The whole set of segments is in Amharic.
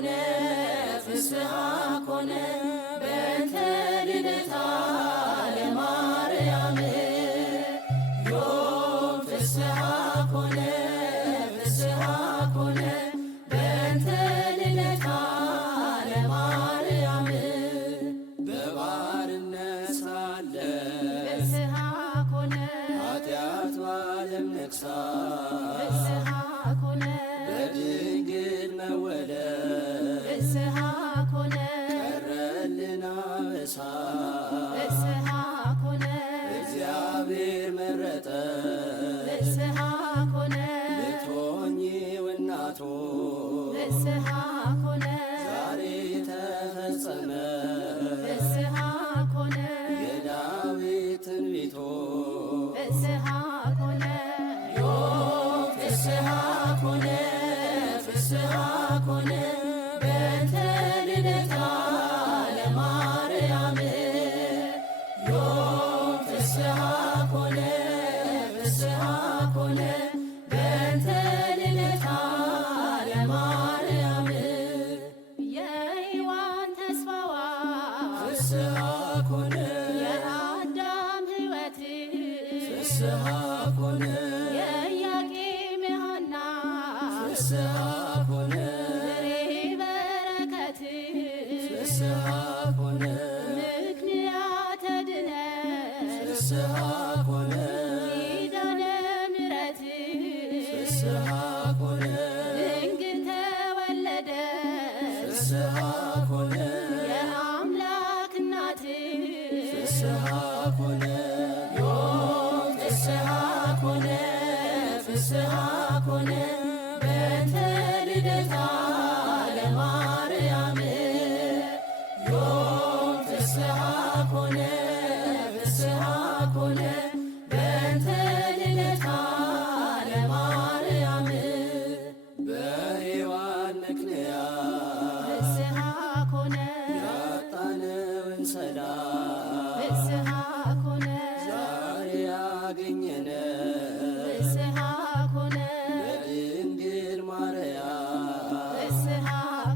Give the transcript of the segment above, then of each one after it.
ኮነ ፍስሐ ኮነ በእንተ ልደታ ለማርያም ዮም ፍስሐ ኮነ ፍስሐ ኮነ በእንተ ልደታ ለማርያም በባርነት ሳለ ፍስሐ ኮነ ኃጢአት ባለም ነግሣ ፍስሐ ኮነ በድንግል መወለድ ፍስሐ ኮነ ቀረልን አበሳ ፍስሐ ኮነ እግዚአብሔር መረጠ ፍስሐ ኮነ ልትሆኚው እናቱ ፍስሐ ኮነ ዛሬ ተፈጸመ ፍስሐ ኮነ የዳዊት ትንቢቱ ፍስሐ ኮነ ዮም ፍስሐ ኮነ ፍስሐ ኮነ በእንተ ልደታ ለማርያም ዮም ፍስሐ ኮነ ፍስሐ ኮነ በእንተ ልደታ ለማርያም የሔዋን ተስፋዋ ፍስሐ ኮነ የአዳም ሕይወት ፍስሐ ኮነ የኢያቄም ሐና ፍስሐ ኮነ ፍሬ በረከት ፍስሐ ኮነ ምክንያተ ድነት ፍስሐ ኮነ ኪዳነ ምሕረት ፍስሐ ኮነ ድንግል ተወለደ ፍስሐ ኮነ የአምላክ እናት ፍስሐ ኮነ ዮም ፍስሐ ኮነ ፍስሐ ኮነ በእንተ ልደታ ለማርያም ዮም ፍስሐ ኮነ ፍስሐ ኮነ በእንተ ልደታ ለማርያም በሔዋን ምክንያት ፍስሐ ኮነ ያጣነውን ሰላም ፍስሐ ኮነ ዛሬ ያገኘነ ፍስሐ ኮነ በድንግል ማርያም ፍስሐ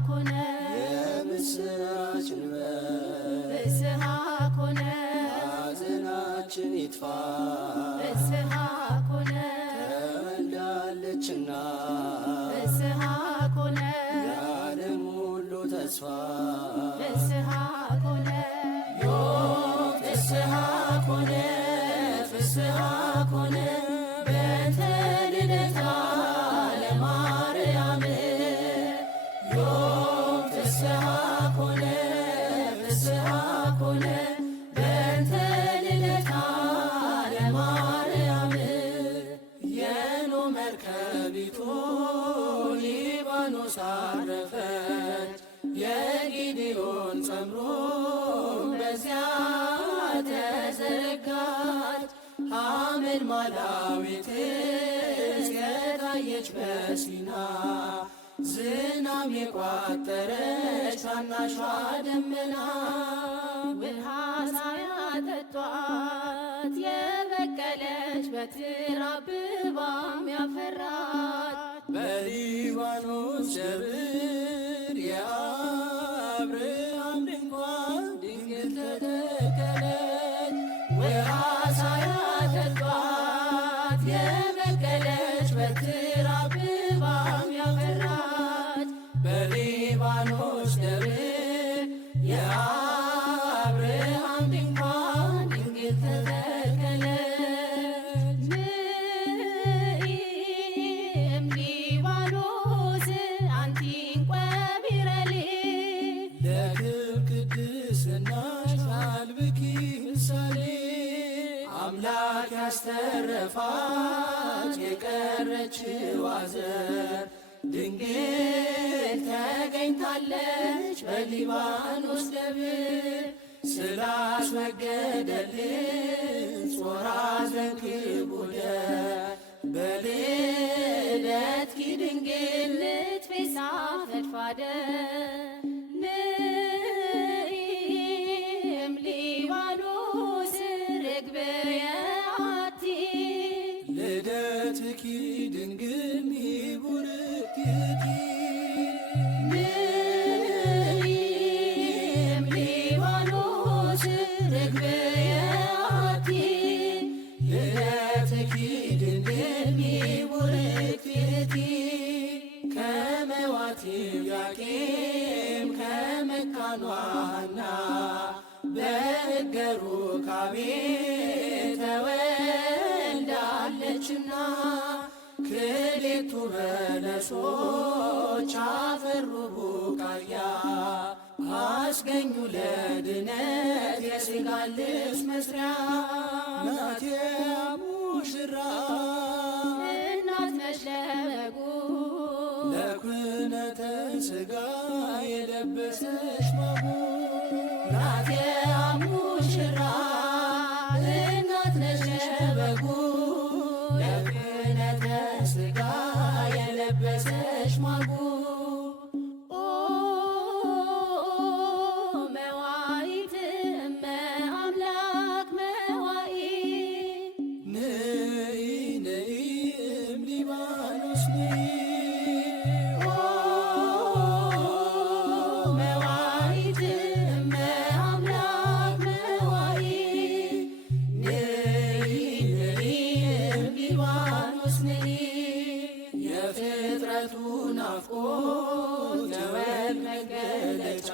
ኮነ የምስራች እንበል ፍስሐ ኮነ ሐዘናችን ይጥፋ ፍስሐ ኮነ ተወልዳለችና ፍስሐ ኮነ የዓለም ሁሉ ተስፋ ፍስሐ ኮነ ዮም ፍስሐ ኮነ ፍስሐ ኮነ በእንተ ልደታ ለማርያም ዮም ፍስሐ ኮነ ፍስሐ ኮነ በእንተ ልደታ ለማርያም የኖኅ መርከቢቱ ሊባኖስ አረፈች የጊዴዎን ጸምሮ በዚያ ተዘረጋች ሐመልማላዊት የታየች በሲና ዝናም የቋጠረች ታናሿ ደመና ውሃ ሳያጠጧት የበቀለች በትር አብባም ያፈራች በሊባኖስ ጀብር የአብርሃም ድንኳን ድንግል ተተከለች ውሃ ሳያጠጧት የበቀለች በትር አብባም ያፈራች በሊባኖስ ደብር የአብርሃም ድንኳን ድንግል ተተከለች ንኢም ሊባኖስ አንቲ እንቈ ቢረሌ ለክብር ቅድስናሽ አልብኪ ምሳሌ አምላክ ያስተረፋት የቀረችው አዘር ድንግል ተገኝታለች በሊባኖስ ደብር ስላስወገደልን ጾራ ዘንክቡደ በልደትኪ ድንግል ንትፌሳ ፈድፋደ ንኢም ሊባኖስ ርግብየ አቲ ልደትኪ ድንግል ሚቡርክቲ ኢያቄም ከመካኗ ሐና በሕገ ሩካቤ ተወልዳለችና ክሌቱ በለሶች አፈሩ ቡቃያ አስገኙ ለድነት የሥጋ ልብስ መስሪያ ናቴ ሙሽራ እናት ነሽ ለበጉ ለኩነተ ሥጋ የለበሰች ማጉ ናቴ ሙሽራ እናት ነሽ ለበጉ ለኩነተ ሥጋ የለበሰች ማጉ መዋዕት እመ አምላክ መዋኢ ነይ ነይ እምሊባኖስ ነይ መዋዕት እመ አምላክ መዋኢ ነይ ነይ እምሊባኖስ ነይ የፍጥረቱ ናፍቆት የወልድ መገለጫ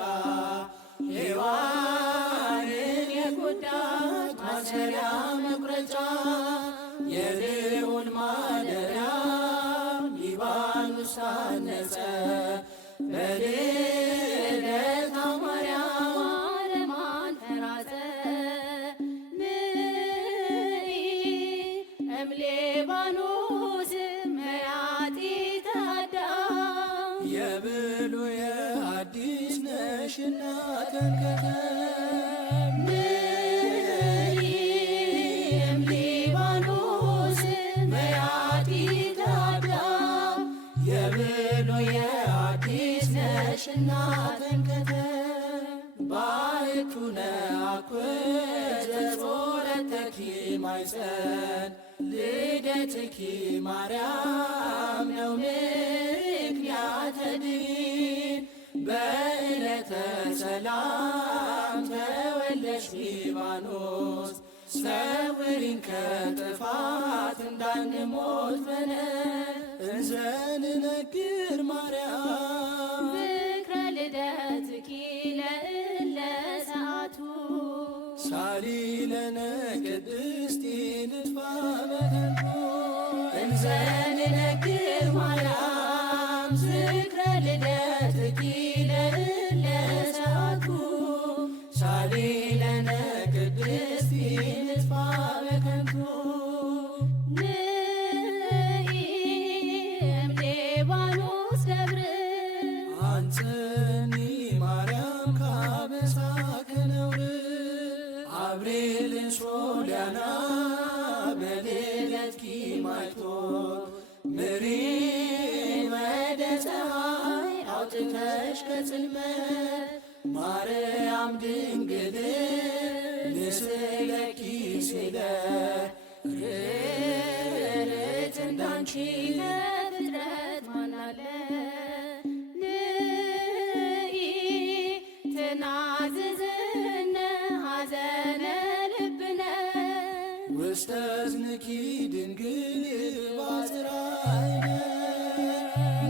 ሔዋንን የጎዳት ማሰሪያ መቁረጫ የልዑል ማደሪያ ሊባኖስ ታነጸ በልደታ ማርያም ማረማን ተራጸ ንኢ እምሊባኖስ መያጢተ አዳም የብሉይ አዲስ ነሽና ተንከተም ንኢ እምሊባኖስ መያጢተ አዳም የብሉይ አዲስ ነሽና ተንከተም ባሕቱነ አኩት ዘጾረተኪ ማኅፀን ልደትኪ ማርያም ነው ምክንያተ ድኅነት በዕለተ ሰላም ተወለድሽ ሊባኖስ ሰውሪን ከጥፋት እንዳንሞት በነፍስ እንዘ ንነግር ማርያም ዝክረ ልደትኪ ለእለ ሰዓቱ ሳሊ ለነ ቅድስቲ ንጥፋ በከንቱ እንዘ ንነግር ማርያም ዝክረ ልደትኪ ለእለ ሰዓቱ ሳሊ ለነ ቅድስቲ ንጥፋ በከንቱ ንኢ እምሊባኖስ ደብር አንጽኒ ማርያም ካበሳ ከነውር አብሬልን ሶልያና በሌለትኪ ማይቶ ምሪ ወደ ፀሐይ አውጥተሽ ከጽልመት ማርያም ድንግል ንስለኪ ሲለ ርት እንዳንቺ ፍጥረት ማን አለ? ንኢ ትናዝዝነ ሐዘነ ልብነ ውስተ እዝንኪ ድንግል ባዝራይነ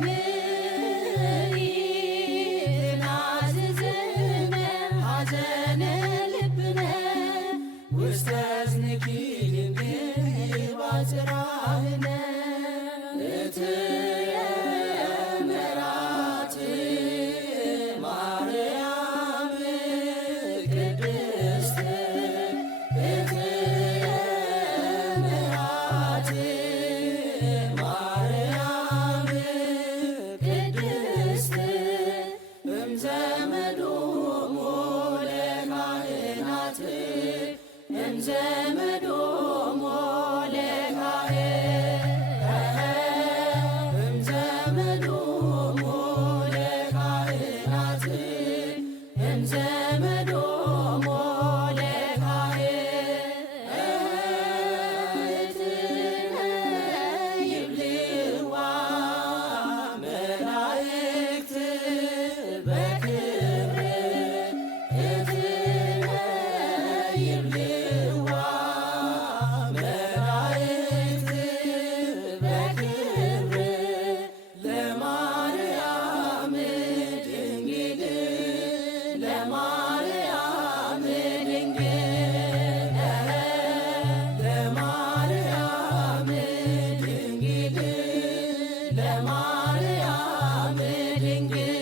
ንኢ ትናዝዝነ ሐዘነ ልብነ ውስተ እዝንኪ ድንግል ድንግል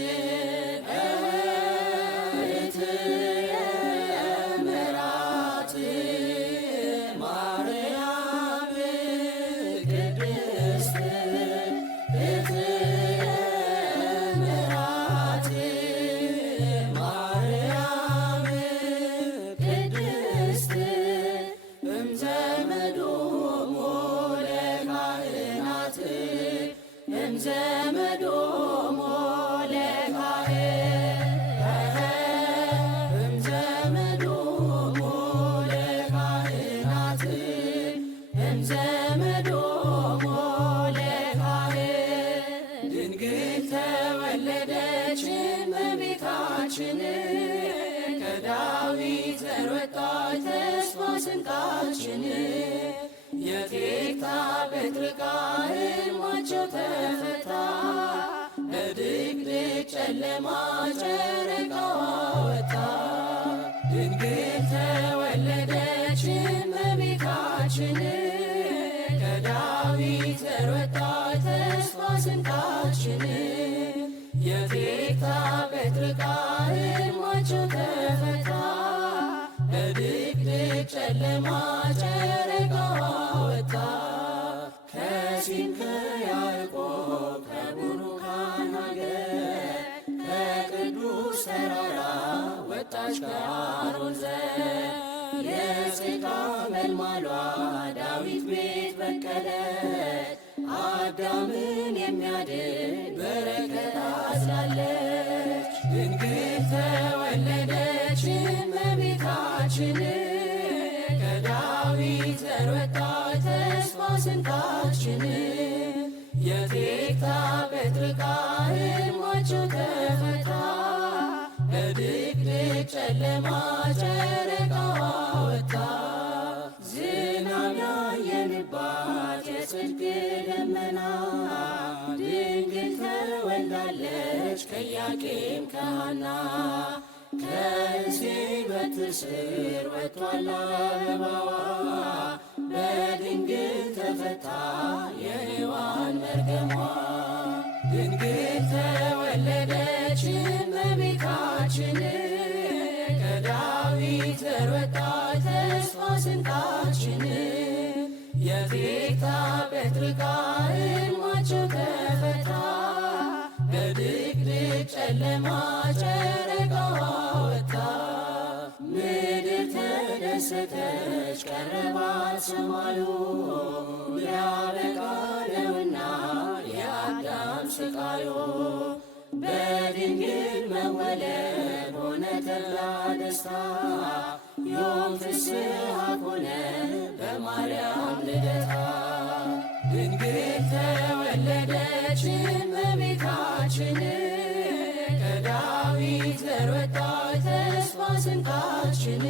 እትየ ምራት ማርያም ቅድስት እትየ ምራት ማርያም ቅድስት እምዘመዶሙ ለካህናት እምዘመዶሙ እምዘመዶሙ ለካህናት እምዘመዶሙ ለካህን ድንግል ተወለደች እመቤታችን ከዳዊት ዘር ወጣች ተስፋ ስንቃችን የቴክታ በትርቃ ሕልማቸው ተፈታ በድቅድቅ ጨለማ ጨረቃዋ ወጣ ድንግል ተወለደች እመቤታችን ከዳዊት ዘር ወጣች ተስፋ ስንቃችን የቴክታ በትርቃ ሕልማቸው ተፈታ በድቅድቅ ጨለማ ጨረቃዋ ወጣ ከሲም ከያዕቆብ ከቡሩካን አገር ከቅዱስ ተራራ ወጣች ከአሮን ዘር የጽጋ መልማሏ ዳዊት ቤት በቀለች አዳምን የሚያድን በረከት አዝላለች ድንግል ተወለደች እመቤታችን ከዳዊት ዘር ወጣች ተስፋ ስንቃችን የቴክታ በትርቃ ሕልማቸው ተፈታ በድቅድቅ ጨለማ ጨረቃዋ ወጣ ዝናብ ያየንባት የጽድቅ ደመና ድንግል ተወልዳለች ከኢያቄም ከሐና ከእሴይ በትር ስር ወጥቷል አበባዋ በድንግል ተፈታ የሔዋን መርገሟ ድንግል ተወለደች እመቤታችን ከዳዊት ዘር ወጣች ተስፋ ስንቃችን የቴክታ በትርቃ ሕልማቸው ተፈታ በድቅድቅ ጨለማ ጨረቃዋ ወጣ ምድር ተደሰተች ቀረባት ሰማዩ ሊያበቃ ነውና የአዳም ስቃዩ በድንግል መወለድ ሆነ ተድላ ደስታ ዮም ፍስሐ ሆነ በማርያም ልደታ ድንግል ተወለደች እመቤታችን ከዳዊት ዘር ወጣች ተስፋ ስንቃችን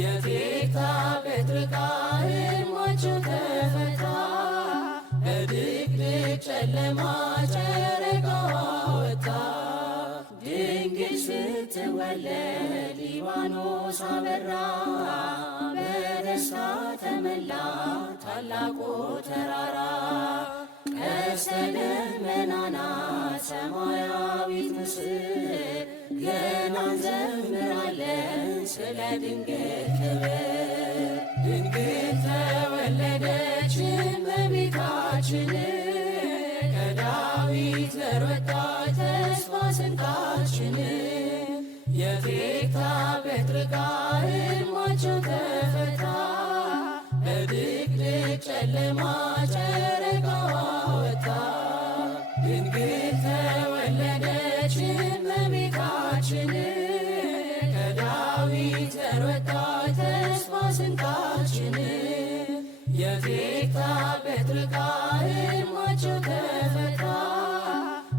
የቴክታ በትርቃ ሕልማቸው ተፈታ በድቅድቅ ጨለማ ጨረቃዋ ወጣ ድንግል ስትወለድ ሊባኖስ አበራ በደስታ ተመላ ታላቁ ተራራ ቀስተ ደመናና ሰማያዊት ምስል ገና እንዘምራለን ስለ ድንግል ክብር ድንግል ተወለደች እመቤታችን ከዳዊት ዘር ወጣች ተስፋ ስንቃችን የቴክታ በትርቃ ሕልማቸው ተፈታ በድቅድቅ ጨለማ ጨረቃዋ ወጣ ድንግል ተወለደች እመቤታችን ከዳዊት ዘር ወጣች ተስፋ ስንቃችን የቴክታ በትርቃ ሕልማቸው ተፈታ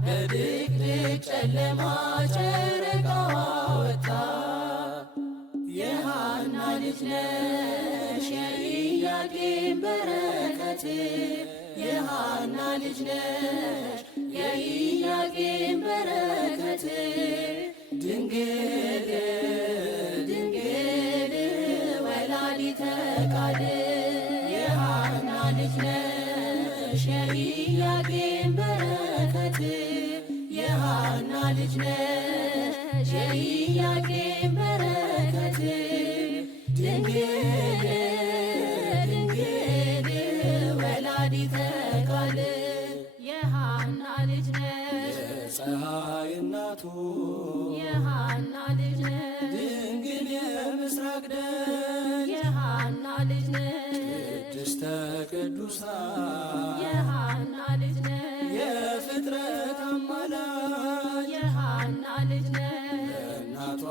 በድቅድቅ ጨለማ ጨረቃዋ ወጣ የሐና ልጅ ነሽ የኢያቄም በረከት የሐና ልጅ ነሽ የኢያቄም በረከት ድንግል ድንግል ወላዲተ ቃል የሐና ልጅ ነሽ የኢያቄም በረከት የሐና ልጅ ነሽ የኢያቄም በረከት ድንግል ድንግል ወላዲተ ቃል የሐና ልጅ ነሽ የፀሐይ እናቱ የሐና ልጅ ነሽ ድንግል የምስራቅ ደጅ የሐና ልጅ ነሽ ቅድስተ ቅዱሳን የሐና ልጅ ነሽ የፍጥረት አማላጅ የሐና ልጅ ነሽ እናቷ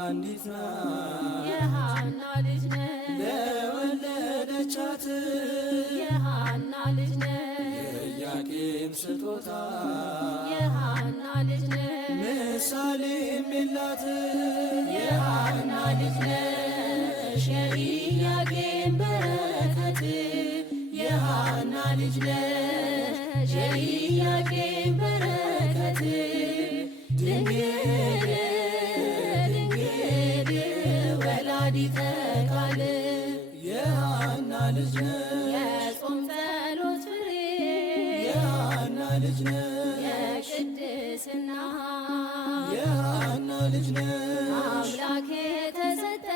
አንዲት ናት የሐና ልጅ ነሽ ለወለደቻት የሐና ልጅ ነሽ የኢያቄም ስጦታ የሐና ልጅ ነሽ ምሳሌም የላት የሐና ልጅ ነሽ የኢያቄም በረከት የሐና ልጅ ነሽ የኢያቄም በረከት ድንግል ድንግል ወላዲተ ቃል የሐና ልጅ ነሽ የጾም ጸሎት ፍሬ የሐና ልጅ ነሽ የቅድስና የሐና ልጅ ነሽ አምላክ የተሰጠ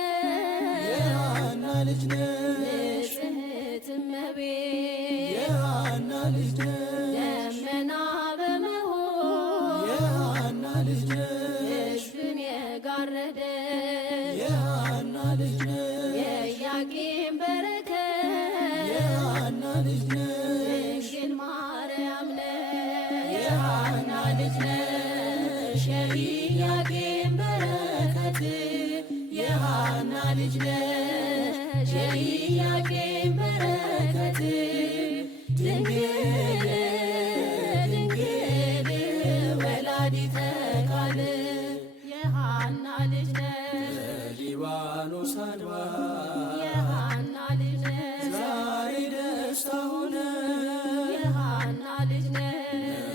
የሐና ልጅ ነሽ ንጽሕት እመቤት የሐና ልጅ ነሽ ደመና በመሆን የሐና ልጅ ነሽ ሕዝብን የጋረደ የሐና ልጅ ነሽ የኢያቄም በረከት የሐና ልጅ ነሽ ድንግል ማርያም ነሽ የሐና ልጅ ነሽ የኢያቄም በረከት የሐና ልጅ ነሽ የኢያቄም በረከት ድንግል ድንግል ወላዲተ ቃል የሐና ልጅ ነሽ በሊባኖስ አድባር የሐና ልጅ ነሽ ዛሬ ደስታ ሆነ የሐና ልጅ ነሽ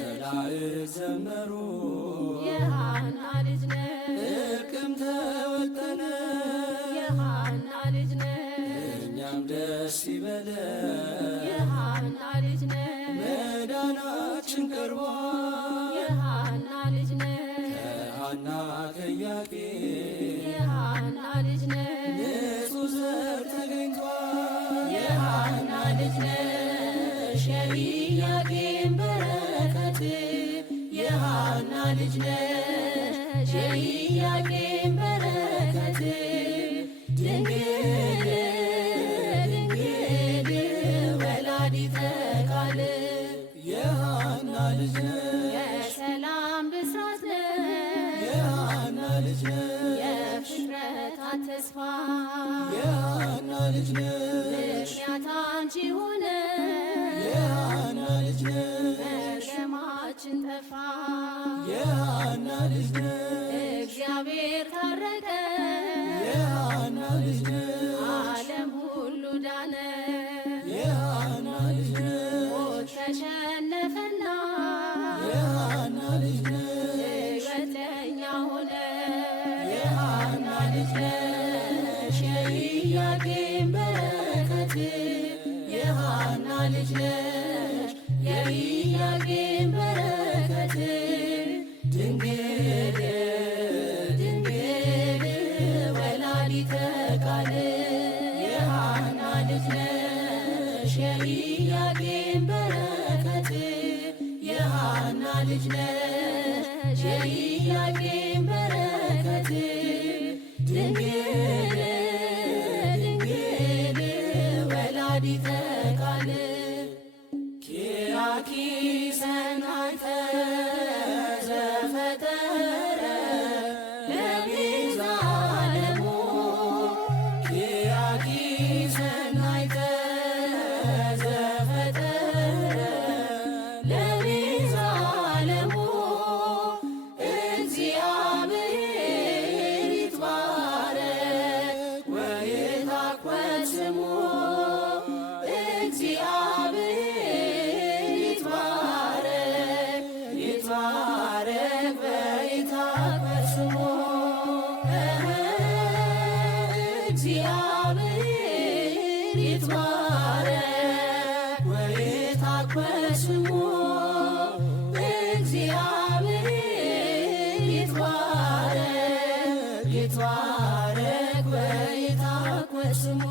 መላእክት ዘመሩ የሐና ልጅ ነሽ እርቅም ተወጠነ የሐና ልጅ ነሽ እኛም ደስ ይበለን የሐና ልጅ ነሽ መዳናችን ቀርቧል የሐና ልጅ ነሽ ከሐና ከኢያቄም የሐና ልጅ ነሽ ንጹሕ ዘር ተገኝቷል የሐና ልጅ ነሽ የኢያቄም በረከት የሐና ልጅ ነሽ የኢያቄም በረከት ድንግል ድንግል ወላዲተ ቃል የሐና ልጅ ነሽ የሰላም ብስራት ነሽ የሐና ልጅ ነሽ የፍጥረታት ተስፋ የሐና ልጅ ነሽ ምክንያት አንቺ ሆነ የሐና ልጅ ነሽ መርገማችን ጠፋ የሐና ልጅ ነሽ እግዚአብሔር ታረቀ የሐና ልጅ ነሽ ዓለም ሁሉ ዳነ የሐና ልጅ ነሽ ሞት ተሸነፈና የሐና ልጅ ነሽ ሕይወት ለእኛ ሆነ የሐና ልጅ ነሽ የኢያቄም በረከት የሐና ልጅ ነሽ የኢያቄም በረከት ድንግል ድንግል ወላዲተ ቃል የሐና ልጅ ነሽ የኢያቄም በረከት የሐና ልጅ ነሽ የኢያቄም በረከት ድንግል ድንግል ወላዲተ ቃል ኪያኪ ሰናይተ ዘፈጠረ ለቤዛ ዓለሙ ኪያኪ ሰናይተ ዘፈጠረ ለቤዛ ዓለሙ እግዚአብሔር ይትባረክ ወይትሐመድ ስሙ እግዚአብሔር ይትባረክ ይትባረክ ወይትሐመድ ስሙ እግዚአብሔር ይትባረክ ወይትሐመድ ስሙ እግዚአብሔር ይትባረክ ይትባረክ በይትሐኮስ ስሙ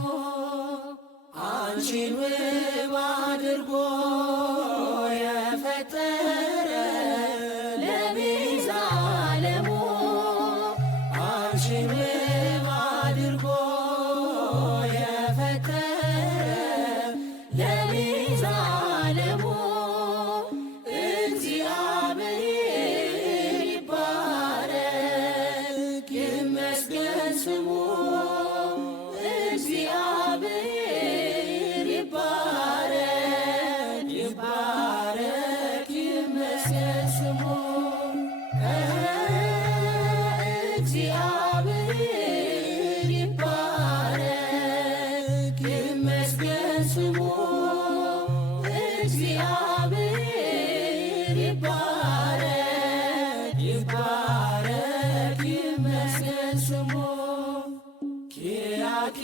አንቺን ውብ አድርጎ የፈጠረ ለቤዛ ዓለሙ አንቺን ውብ አድርጎ የፈጠረ ለቤዛ ዓለሙ እግዚአብሔር ይባረክ ይመስገን ስሙ እግዚአብሔር ይባረክ ይባረክ ይመስገን ስሙ እግዚአብሔር ይባረክ ይመስገን ስሙ እግዚአብሔር ይባረክ ይባረክ ይመስገን ስሙ ኪያኪ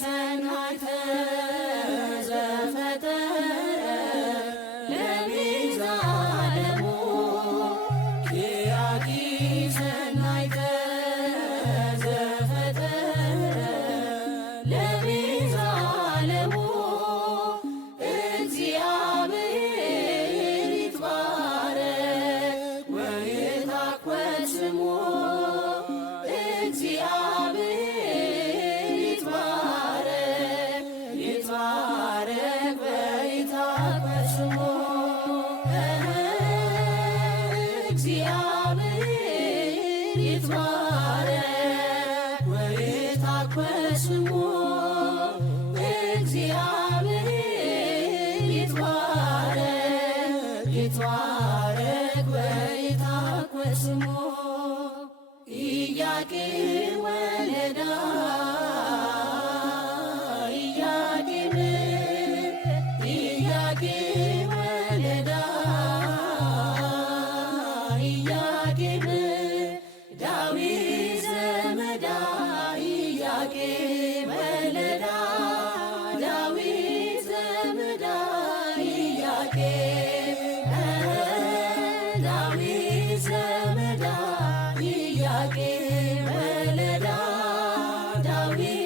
ሰናይተ ዘፈጠረ ለቤዛ ዓለሙ ኪያኪ ሰናይተ ዘፈጠረ ለቤዛ ዓለሙ እግዚአብሔር ይትባረክ ወይትሐኮስ ስሙ እግዚአብሔር ይትባረክ ይትባረክ በይትሐኮስ ስሙ እግዚአብሔር ይትባረክ ወይትሐኮስ ስሙ እግዚአብሔር ይትባረክ ይትባረክ በይትሐኮስ ስሙ ኢያቄም ወለዳ ኢያቄም ኢያቄም ወለዳ ኢያቄም ዳዊት ዘመዳ ኢያቄም ወለዳ ዳዊት ዘመዳ ኢያቄም ዳዊት ዘመዳ ኢያቄም ወለዳ ዳዊት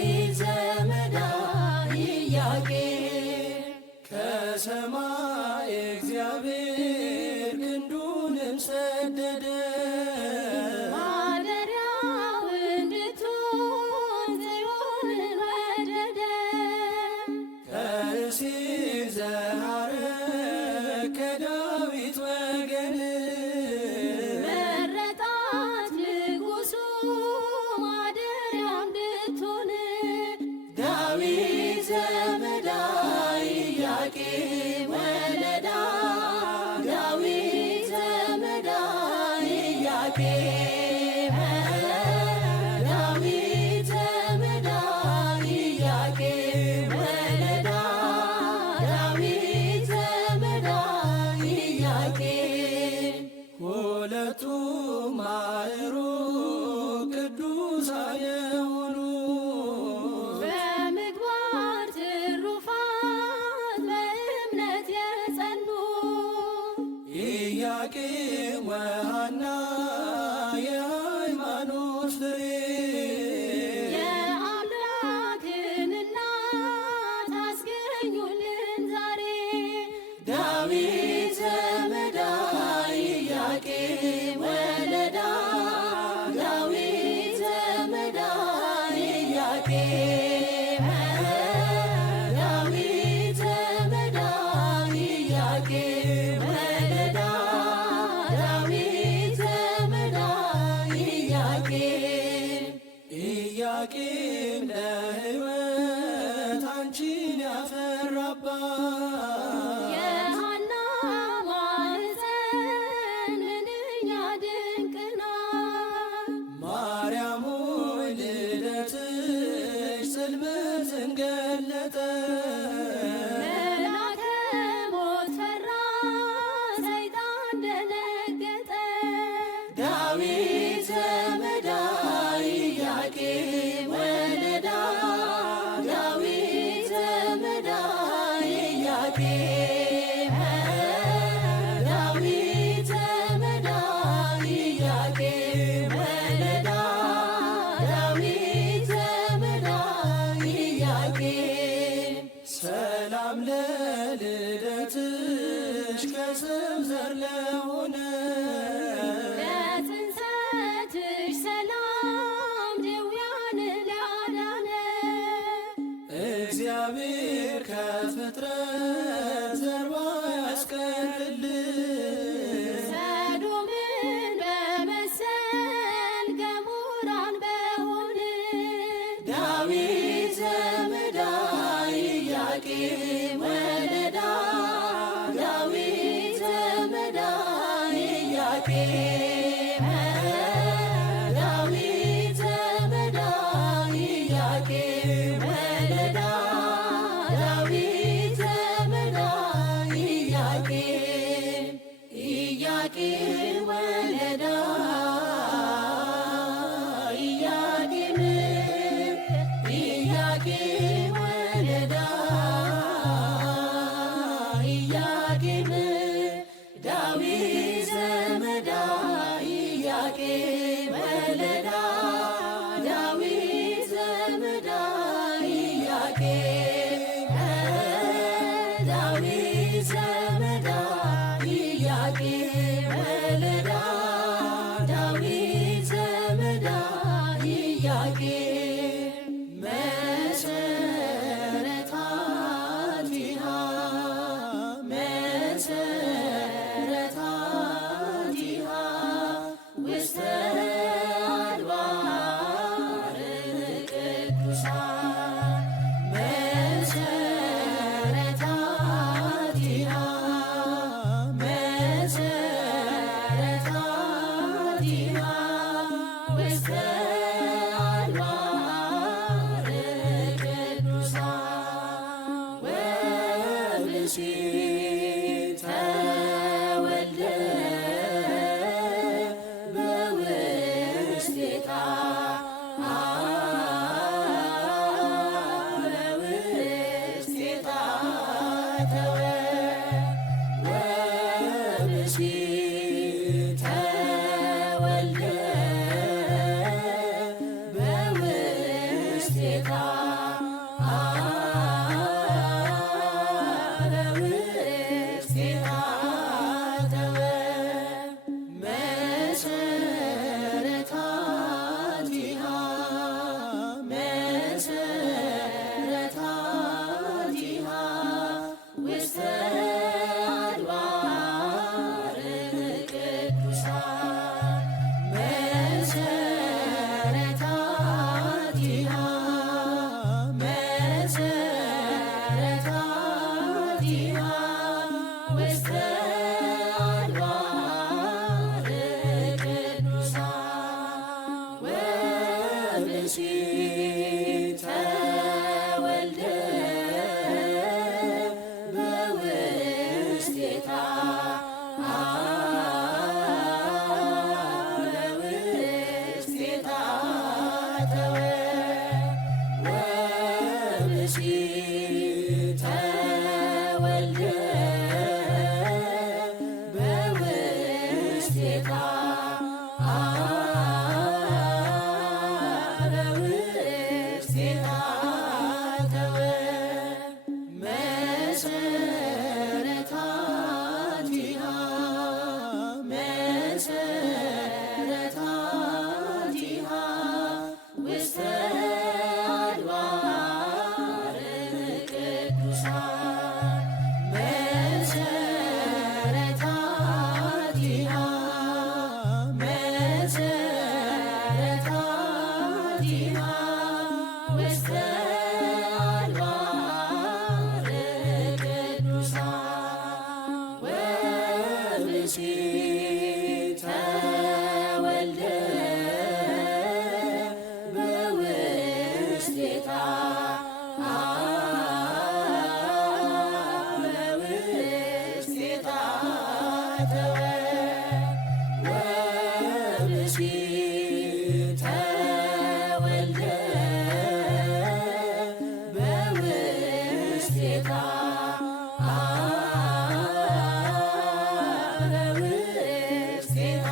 ዘመዳ ኢያቄም ከሰማይ እግዚአብሔር ክንዱንም ሰደደ ማደሪያው እንድትሆን ጽዮንን ወደደ ከእሴይ ዘሐረግ ከዳዊት ወገን መረጣት ንጉሡ ማደሪያው እንድትሆን ዳዊት ዘመዳ ኢያቄም ወለዳ ዳዊት ዘመዳ ኢያቄም ዳዊት ዘመዳ ኢያቄም ወለዳ ዳዊት ዘመዳ ኢያቄም ሁለቱም ማዕሩግ ቅዱሳን የሆኑ በምግባር ትሩፋት በእምነት የጸኑ ኢያቄም ወሐና የሃይማኖት ፍሬ የአምላክን እናት አስገኙልን ዛሬ ዳዊት ዘመዳ ኢያቄም ወለዳ ዳዊት ዘመዳ ኢያቄም ዳዊት ዘመዳ ኢያቄም ወለዳ ዳዊት ዘመዳ ኢያቄም ኢያቄም ለሕይወት አንቺን ያፈራባት የሐና ማኅፀን ምንኛ ድንቅ ናት ማርያም ሆይ ልደትሽ ጽልመትን ገለጠ መልአከ ሞት ፈራ ሰይጣን ደነገጠ ዳዊት ዘመዳ ኢያቄም ወለዳ ዳዊት ዘመዳ ኢያቄም ዳዊት ዘመዳ ኢያቄም ዳዊት ዘመዳ ኢያቄም ወለዳ ዳዊት ዘመዳ ኢያቄም ወለዳ ኢያቄም ወለዳ ኢያቄም ዳዊት ዘመዳ ኢያቄም ወለዳ ዳዊት ዘመዳ ኢያቄም ዳዊት ዘመዳ ኢያቄም ወለዳ ዳዊት ዘመዳ ኢያቄም መሰረታቲሃ መሰረታቲሃ ውስተ አድባር ቅዱሳን መሰረታቲሃ መሰረታቲሃ ውስተ አድባር ቅዱሳን ወብእሲት ተወልደ በውስቴታ በውስቴታ ወብእሲት ተወልደ በውስቴታ በውስቴታ መሰረታቲሃ መሰረታቲሃ ውስተ አድባር ቅዱሳን መሰረታቲሃ መሰረታቲሃ ውስተ አድባር ቅዱሳን ወብእሲት ተወልደ በውስቴታ በውስቴታ ወብእሲት ተወልደ በውስቴታ በውስቴታ መሰረታቲሃ መሰረታቲሃ ውስተ አድባር ቅዱሳን መሰረታቲሃ መሰረታቲሃ ውስተ አድባር ቅዱሳን ወብእሲት ተወልደ በውስቴታ በውስቴታ ወብእሲት ተወልደ በውስቴታ በውስቴታ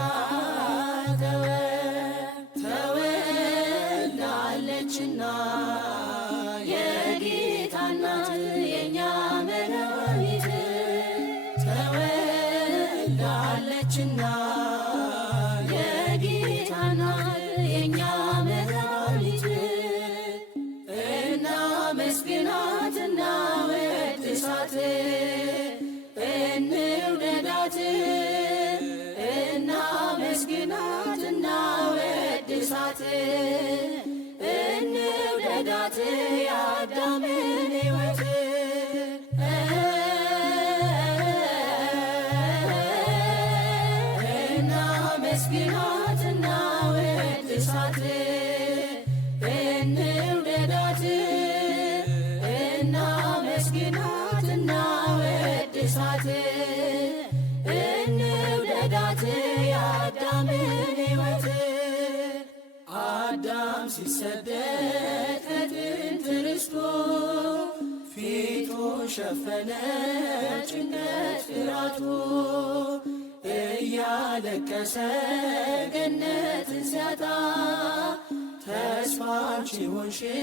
ተወልዳለችና የጌታ እናት የእኛ መድኃኒት ተወልዳለችና የጌታ እናት የእኛ መድኃኒት እናመስግናት እናወድሳት እንውደዳት እናመስግናት እናወድሳት እንውደዳት የአዳምን ሕይወት እናመስግናት እናወድሳት እንውደዳት እናመስግናት እናወድሳት እንውደዳት የአዳምን ሕይወት አዳም ሲሰደድ ከጥንት ርስቱ ፊቱ ሸፈነ ጭንቀት ፍራቱ እያለቀሰ ገነትን ሲያጣ ተስፋ አንቺ ሆንሽው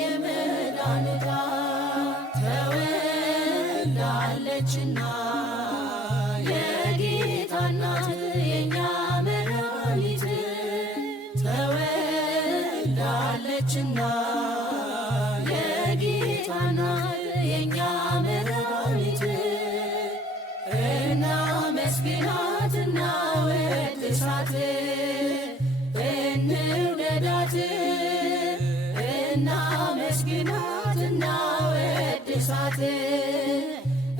የመዳን ዕጣ ተወልዳለችና የጌታ እናት የእኛ መድኃኒት ተወልዳለችና የጌታ እናት የእኛ መድኃኒት እናመስግናት እናወድሳት እንውደዳት እናመስግናት እናወድሳት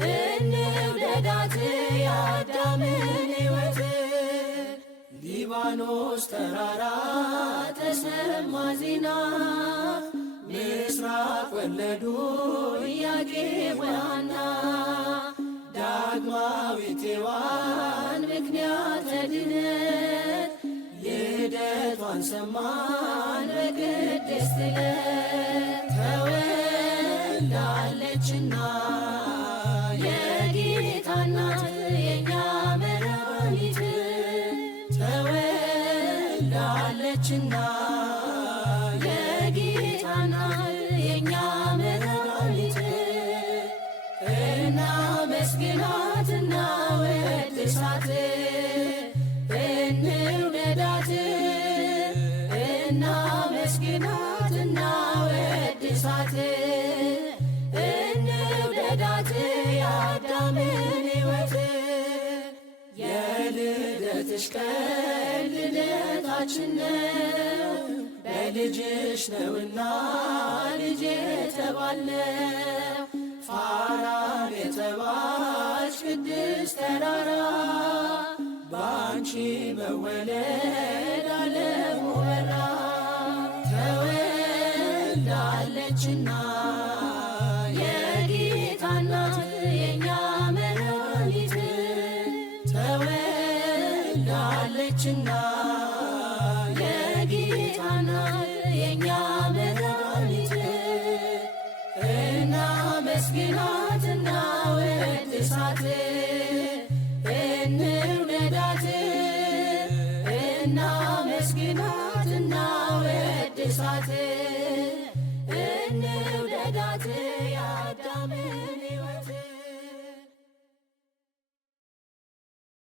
እንውደዳት የአዳምን ሕይወት ሊባኖስ ተራራ ተሰማ ዜና ምስራቅ ወለዱ ኢያቄም ወሐና ዳግማዊት ሔዋን ምክንያተ ድነት ልደቷን ሰማን በቅድስት ዕለት ተወልዳለችና የጌታ እናት የእኛ መድኃኒት ተወልዳለችና የጌታ እናት የእኛ መድኃኒት እናመስግናት እናወድሳት እንውደዳት እናመስግናት እናወድሳት እንውደዳት የአዳምን ሕይወት የልደትሽ ቀን ልደታችን ነው በልጅሽ ነውና ልጅ የተባልነው ፋራን የተባልሽ ቅድስት ተራራ በአንቺ መወለድ ዓለሙ በራ ተወልዳለችና የጌታ እናት የእኛ መድኃኒት ተወልዳለችና የጌታ እናት የእኛ መድኃኒት እናመስግናት እናወድሳት እንውደዳት እናመስግናት እናወድሳት እንውደዳት የአዳምን